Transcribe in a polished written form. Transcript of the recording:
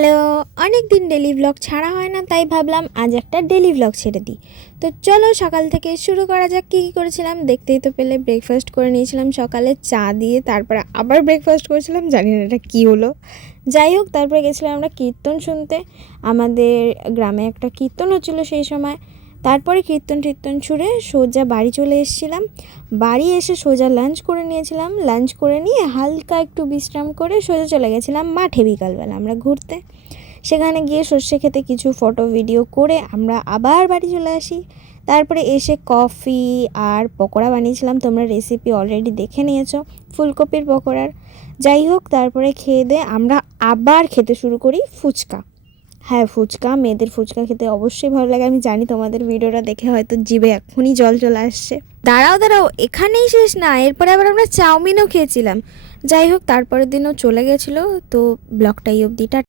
Hello, অনেক দিন daily blog ছাড়া হয় না, তাই ভাবলাম আজ একটা ডেলি ব্লগ ছেড়ে দিই। তো চলো সকাল থেকে শুরু করা যাক। কী কী করেছিলাম দেখতেই তো পেলে। ব্রেকফাস্ট করে নিয়েছিলাম সকালে চা দিয়ে, তারপরে আবার ব্রেকফাস্ট করেছিলাম, জানি না এটা কী হলো। যাই হোক, তারপরে গেছিলাম আমরা কীর্তন শুনতে। আমাদের গ্রামে একটা কীর্তন হচ্ছিলো সেই সময়। তারপরে কীর্তন ছুড়ে সোজা বাড়ি চলে এসেছিলাম। বাড়ি এসে সোজা লাঞ্চ করে নিয়েছিলাম। লাঞ্চ করে নিয়ে হালকা একটু বিশ্রাম করে সোজা চলে গেছিলাম মাঠে বিকালবেলা আমরা ঘুরতে। সেখানে গিয়ে সর্ষে খেতে কিছু ফটো ভিডিও করে আমরা আবার বাড়ি চলে আসি। তারপরে এসে কফি আর পকোড়া বানিয়েছিলাম, তোমরা রেসিপি অলরেডি দেখে নিয়েছো ফুলকপির পকোড়ার। যাই হোক, তারপরে খেয়ে দিয়ে আমরা আবার খেতে শুরু করি ফুচকা। হ্যাঁ, ফুচকা, মেয়েদের ফুচকা খেতে অবশ্যই ভালো লাগে। আমি জানি তোমাদের ভিডিওটা দেখে হয়তো জিভে এখনই জল চলে আসছে। দাঁড়াও, এখানেই শেষ না, এরপরে আবার আমরা চাউমিনও খেয়েছিলাম। যাই হোক, তারপরের দিনও চলে গেছিলো। তো ব্লগটা এই অবধিটা।